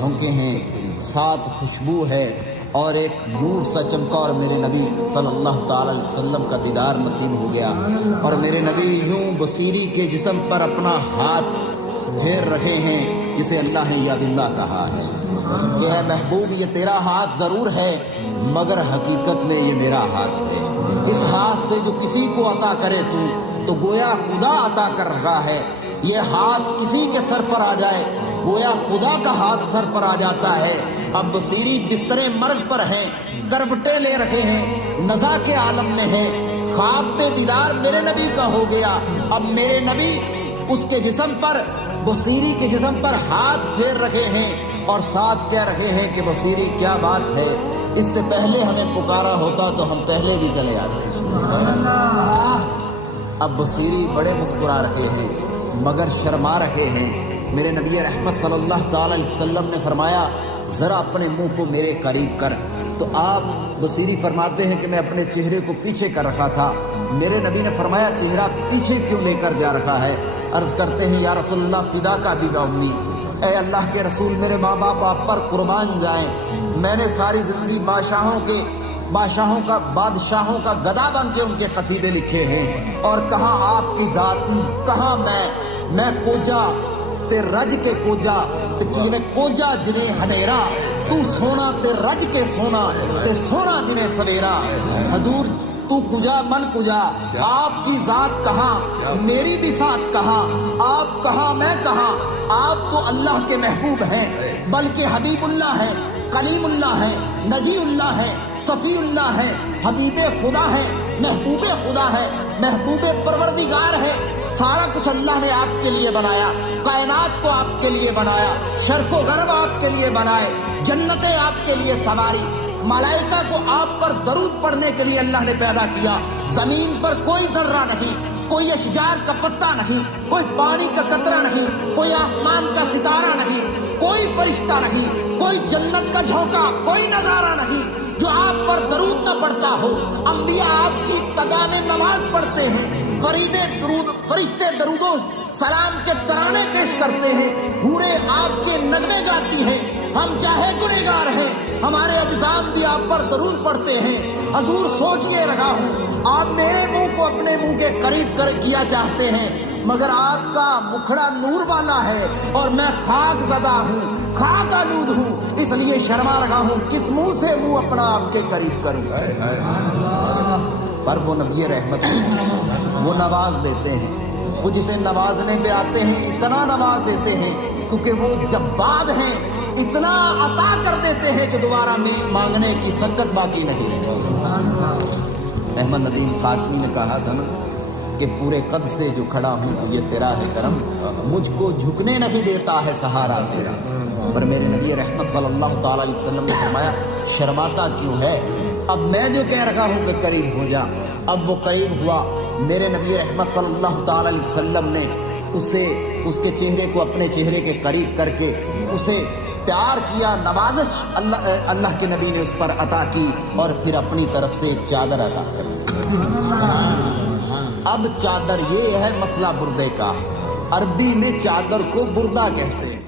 جھونکے ہیں، 7 خوشبو ہے اور ایک نور سا چمکا، اور میرے نبی صلی اللہ تعالی علیہ وسلم کا دیدار نصیب ہو گیا، اور میرے نبی یوں بصیری کے جسم پر اپنا ہاتھ پھیر رہے ہیں جسے اللہ نے یاد اللہ کہا ہے کہ اے محبوب یہ تیرا ہاتھ ضرور ہے مگر حقیقت میں یہ میرا ہاتھ ہے۔ اس ہاتھ سے جو کسی کو عطا کرے تو گویا خدا عطا کر رہا ہے۔ یہ ہاتھ کسی کے سر پر آ جائے گویا خدا کا ہاتھ سر پر آ جاتا ہے۔ اب بصیری بسترے مرگ پر ہیں، کروٹیں لے رہے ہیں، نزا کے عالم میں ہیں، خواب پہ دیدار میرے نبی کا ہو گیا۔ اب میرے نبی اس کے جسم پر، بصیری کے جسم پر ہاتھ پھیر رہے ہیں اور ساتھ کہہ رہے ہیں کہ بصیری کیا بات ہے، اس سے پہلے ہمیں پکارا ہوتا تو ہم پہلے بھی چلے آتے۔ اب بصیری بڑے مسکرا رہے ہیں مگر شرما رہے ہیں۔ میرے نبی رحمت صلی اللہ تعالی علیہ وسلم نے فرمایا ذرا اپنے منہ کو میرے قریب کر، تو آپ بصیری فرماتے ہیں کہ میں اپنے چہرے کو پیچھے کر رکھا تھا۔ میرے نبی نے فرمایا چہرہ پیچھے کیوں لے کر جا رہا ہے؟ عرض کرتے ہیں یا رسول اللہ فدا کا بھی امی، اے اللہ کے رسول میرے ماں باپ آپ پر قربان جائیں، میں نے ساری زندگی بادشاہوں کا گدا بن کے ان کے قصیدے لکھے ہیں، اور کہاں آپ کی ذات، کہاں میں کوجا تے رج کے کوجا تے کینے کوجا جنے ہنیرا، تو سونا تے رج کے سونا تے سونا جنے سویرا۔ حضور تو کجا من کجا، آپ کی ذات کہاں میری بھی ساتھ کہاں، آپ کہاں میں کہاں، آپ تو اللہ کے محبوب ہیں بلکہ حبیب اللہ ہیں، کلیم اللہ ہیں، نجی اللہ ہیں، صفی اللہ ہیں، حبیب خدا ہیں، محبوب خدا ہیں، محبوب پروردگار ہیں۔ سارا کچھ اللہ نے آپ کے لیے بنایا، کائنات کو آپ کے لیے بنایا، شرق و غرب آپ کے لیے بنائے، جنتیں آپ کے لیے سواری، ملائکہ کو آپ پر درود پڑھنے کے لیے اللہ نے پیدا کیا۔ زمین پر کوئی ذرہ نہیں، کوئی اشجار کا پتا نہیں، کوئی پانی کا قطرہ نہیں، کوئی آسمان کا ستارہ نہیں، کوئی فرشتہ نہیں، کوئی جنت کا جھونکا، کوئی نظارہ نہیں جو آپ پر درود نہ پڑتا ہو۔ انبیاء آپ کی ابتدا میں نماز پڑھتے ہیں، فرشتے درود و سلام کے ترانے پیش کرتے ہیں، حوریں آپ کے نغمے گاتی ہیں۔ ہم چاہے گنہگار ہیں، ہمارے اجسام بھی آپ پر درود پڑھتے ہیں۔ حضور سوچئے رہا ہوں، آپ میرے منہ کو اپنے منہ کے قریب کیا چاہتے ہیں مگر آپ کا مکھڑا نور والا ہے اور میں خاک زدہ ہوں، خاک آلود ہوں، اس لیے شرما رہا ہوں، کس منہ سے منہ اپنا آپ کے قریب کروں۔ پر وہ نبی رحمت وہ نواز دیتے ہیں، وہ جسے نوازنے پہ آتے ہیں اتنا نواز دیتے ہیں کیونکہ وہ جواد ہیں، اتنا عطا کر دیتے ہیں کہ دوبارہ مانگنے کی سکت باقی نہیں رہتی۔ احمد ندیم قاسمی نے کہا تھا نا کہ پورے قد سے جو کھڑا ہوں تو یہ تیرا ہے کرم، مجھ کو جھکنے نہیں دیتا ہے سہارا تیرا۔ پر میرے نبی رحمت صلی اللہ تعالی علیہ وسلم نے فرمایا شرماتا کیوں ہے؟ اب میں جو کہہ رہا ہوں کہ قریب ہو جا، اب وہ قریب ہوا۔ میرے نبی رحمت صلی اللہ تعالی علیہ وسلم نے اس کے چہرے کو اپنے چہرے کے قریب کر کے اسے پیار کیا، نوازش اللہ کے نبی نے اس پر عطا کی اور پھر اپنی طرف سے ایک چادر عطا کر دی۔ اب چادر یہ ہے مسئلہ بردے کا، عربی میں چادر کو بردہ کہتے ہیں۔